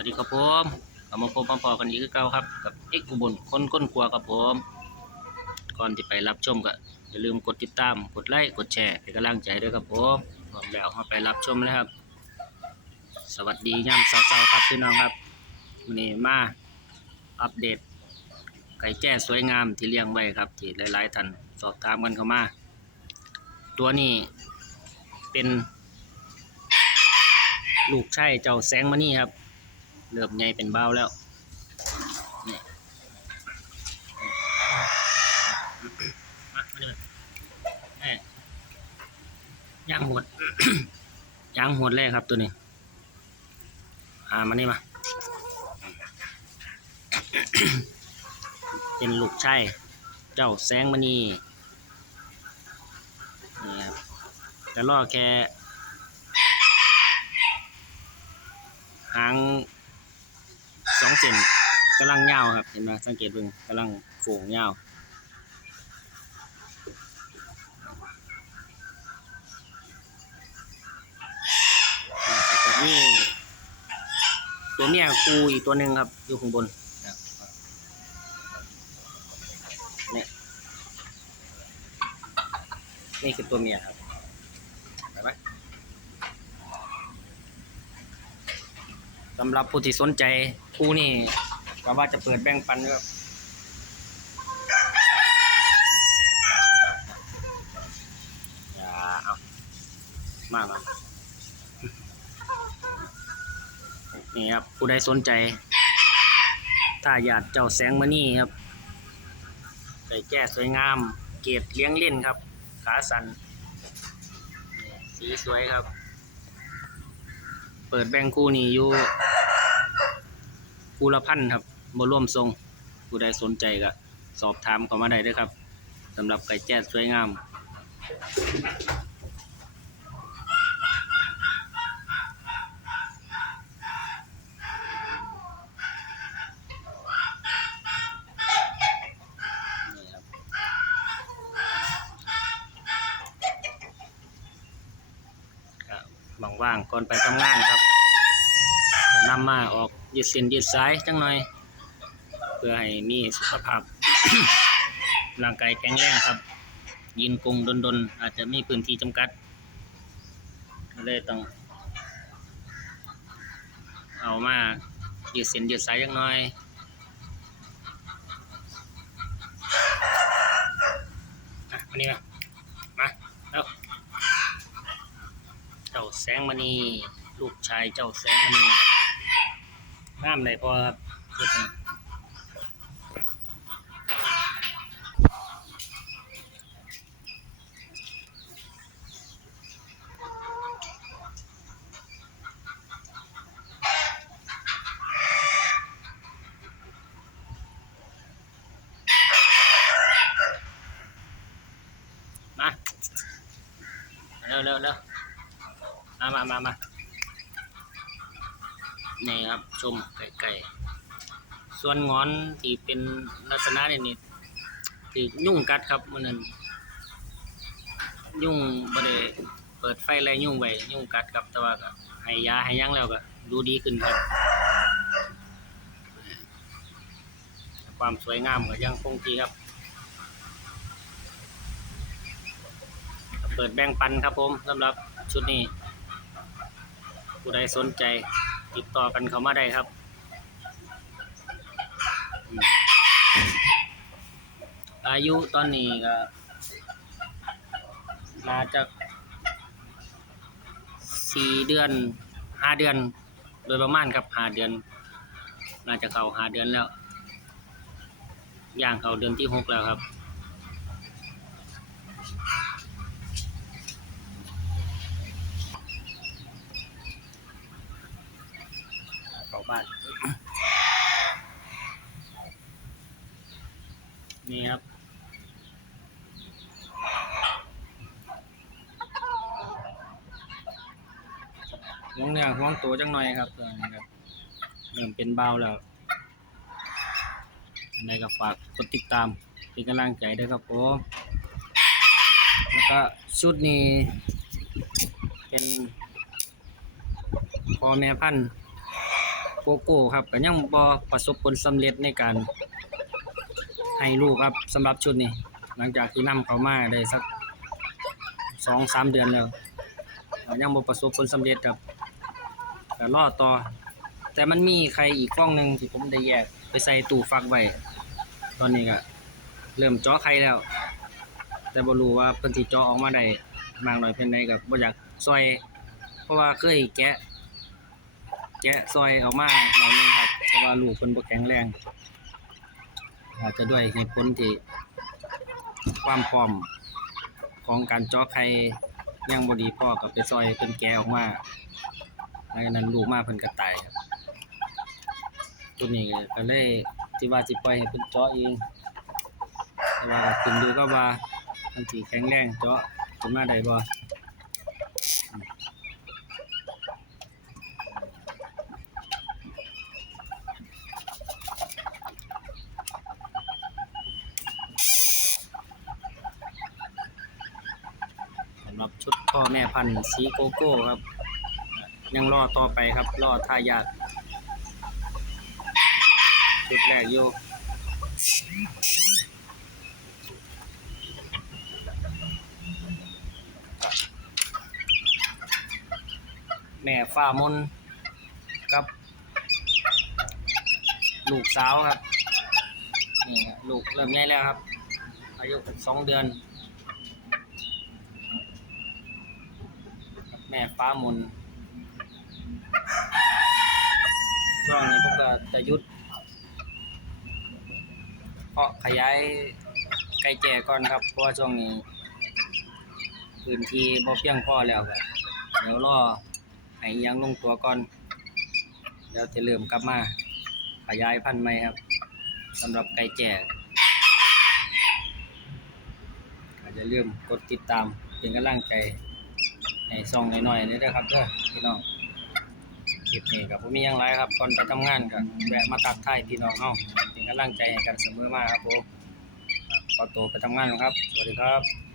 วัสดีครับผมกลับมาพบมาพอกันอีกคือเก่าครับ กับเอ็กอุบลคนก้นครัวครับผม ก่อนที่ไปรับชมก็อย่าลืมกดติดตาม กดไลค์ กดแชร์เป็นกำลังใจด้วยครับผมพร้อมแล้วมาไปรับชมเลยครับ สวัสดียามเช้าๆครับพี่น้องครับวันนี้มาอัปเดต ไก่แจ้สวยงามที่เลี้ยงไว้ครับ ที่หลายๆท่านสอบถามกันเข้ามา ตัวนี้เป็น ลูกชายเจ้าแสงมานี่ครับ เริ่มใหญ่เป็นเบ้าแล้วนี่มาเลยแม่ย่างหดย่างหดเลยครับตัวนี้อ่ามานี่มา เป็นลูกชายเจ้าแสงมณีนี่ครับแต่ล่อแค่หาง เซนกำลังยาวครับ เห็นไหมสังเกตเบิ่งกำลังโค้งยาวแต่ตัวนี้ตัวเมียคูอีกตัวหนึ่งครับ อยู่ข้างบนนี่นี่คือตัวเมียครับเห็นไหมสำหรับผู้ที่สนใจ คู่นี่ก็ว่าจะเปิดแบ่งปันก็อย่าเอามามานี่ครับ ผู้ใดสนใจ ถ้าอยากเจ้าแสงมานี่ครับใส่แก้สวยงาม เกรดเลี้ยงเล่นครับ ขาสันนี่สีสวยครับ เปิดแบงคู่นี้อยู่ คูละพันครับบ่ร่วมทรง ผู้ใดสนใจก็สอบถามเข้ามาได้ด้วยครับสำหรับไก่แจ้สวยงามแบบว่างๆก่อนไปทำงานครับ นำมาออกยืดเส้นยืดสายจังหน่อย เพื่อให้มีสุขภาพ ร่างกายแข็งแรงครับยินกงดนๆ อาจจะมีพื้นที่จำกัดก็เลยต้อง เอามายืดเส้นยืดสายจังหน่อยอะมานี่มามาเร็วเจ้าแสงมณีลูกชายเจ้าแสงมณี น้ำไหนพอครับเดี๋ยวผมมาเร็วเร็วเร็วมามามามา นี่ครับชมไก่ไก่ส่วนงอนที่เป็นลักษณะนี่นี่ที่ยุ่งกัดครับมันนั้นยุ่งบ่ได้เปิดไฟไล่ยุ่งไว้ยุ่งกัดครับแต่ว่าก็ให้ยาให้ยั้งแล้วก็ดูดีขึ้นครับ ความสวยงามก็ยังคงที่ครับ เปิดแบ่งปันครับผมสำหรับชุดนี้ผู้ใดสนใจ ติดต่อกันเข้ามาได้ครับอายุตอนนี้ก็น่าจะสี่เดือนห้าเดือน โดยประมาณครับห้าเดือน น่าจะเข้าห้าเดือนแล้ว ย่างเข้าเดือนที่หกแล้วครับ เข้าบ้าน นี่ครับ ห่วงเนื้อห่วงตัวจังหน่อยครับตัวนี้ครับเริ่มเป็นเบาแล้วอันใดก็ฝากกดติดตาม เป็นกำลังใจด้วยครับผมแล้วก็ชุดนี้ เป็นพอแม่พันธุ์กโก้ครับก็ยังบ่ประสบผลสำเร็จในการ ให้ลูกครับสำหรับชุดนี้ หลังจากที่นำเขามาได้สักสองสามเดือนแล้วยังบ่ประสบผลสำเร็จครับก็รอต่อ แต่มันมีใครอีกกล้องหนึ่งที่ผมได้แยกไปใส่ตู้ฟักไว้ตอนนี้ก็เริ่มเจาะไข่แล้ว แต่บ่รู้ว่าเพิ่นสิเจาะออกมาได้มากน้อยเพียงใดก็บ่อยากซอย เพราะว่าเคยแกะ แกะซอยออกมาหน่อยนึงครับเพราะว่าลูกเพิ่นบ่แข็งแรง อาจจะด้วยเหตุผลที่ความพร้อมของการเจาะไข่ยังบดีพ่อกับไปซอยเพิ่นแกะออกมาหลังจากนั้นลูกมาเพิ่นก็ตายครับตัวนี้ก็เลยที่ว่าสิปล่อยให้เพิ่นเจาะเองแต่ว่าก็ขึ้นอยู่กับว่ามันสิแข็งแรงเจาะขึ้นมาได้บ่ สำหรับชุด พ่อแม่พันธุ์สีโกโก้ครับ ยังรอต่อไปครับ รอทายาทชุดแรกอยู่แม่ฟ้ามนกับ ลูกสาวครับนี่ลูกเริ่มใหญ่แล้วครับ อายุสองเดือน แม่ฟ้ามนช่วงนี้พวกก็จะยุดเพราะขยายไก่แจ่ก่อนครับ เพราะว่าช่วงนี้พื้นที่บ่เพียงพอแล้วครับเดี๋ยวรอให้ยังลงตัวก่อนเดี๋ยวจะเริ่มกลับมาขยายพันธุ์ใหม่ครับสำหรับไก่แจ่ก็จะเริ่มกดติดตามเป็นกำลังใจ ให้ซองหน่อยๆนี่เด้ครับเด้อพี่น้องคลิปนี้กับผมมีอยังไรครับก่อนไปทำงานก็แวะมาตักทายพี่น้องเฮาเป็นกำลังใจให้กันเสมอมาครับผมขอตัวไปทำงานครับ สวัสดีครับ